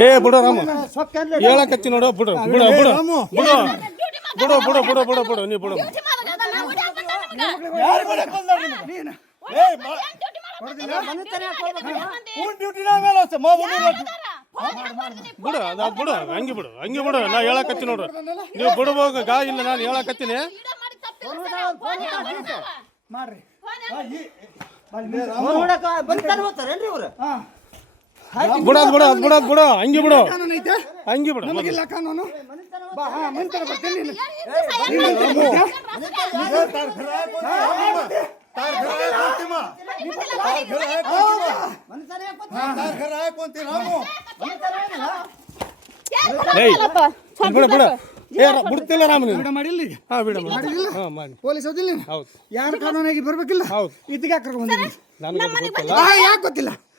ಏ ಬಿಡು ರಾಮು ಹೇಳಕತ್ತಿ ನೋಡು ಬಿಡು ಬಿಡು ಬಿಡು ಬಿಡು ಬಿಡು ಬಿಡು ಬಿಡು ಬಿಡು ಬಿಡು ನೀ ಬಿಡು ಬಿಡು ಅದ ಬಿಡು ಹಂಗೆ ಬಿಡು ಹಂಗೆ ಬಿಡು ನಾ ಹೇಳಕತ್ತಿ ನೋಡ್ರಿ ನೀವು ಬಿಡ್ಬೋಗ ಗಾ ಇಲ್ಲ ನಾನು ಹೇಳಕತ್ತೀನಿ ಮಾಡ್ರಿ ಬಿಡೋದು ಬಿಡೋದು ಬಿಡೋದು ಬಿಡು ಹಂಗೆ ಬಿಡು ಹಂಗೆ ಬಿಡು ನಮಗಿಲ್ಲ ಕಾನೂನು ಬಾ ಮಂತ್ರ ಬರ್ತೀನಿ ಬಿಡು ಬಿಡು ಏ ಬಿಡ್ತಿಲ್ಲ ರಾಮ ನೀನು ಮಾಡಿಲ್ಲ ಈಗ ಹಾಂ ಬಿಡು ಮಾಡಿ ಪೊಲೀಸ್ ಹೌದಿಲ್ಲ ನೀನು ಹೌದು ಯಾರು ಕಾನೂನಾಗಿ ಬರ್ಬೇಕಿಲ್ಲ ಹೌದು ಇದಕ್ಕೆ ಕರ್ಕೊಂಡು ಬಂದಿದ್ದೀನಿ ನನಗೆ ಗೊತ್ತಿಲ್ಲ ಯಾಕೆ ಗೊತ್ತಿಲ್ಲ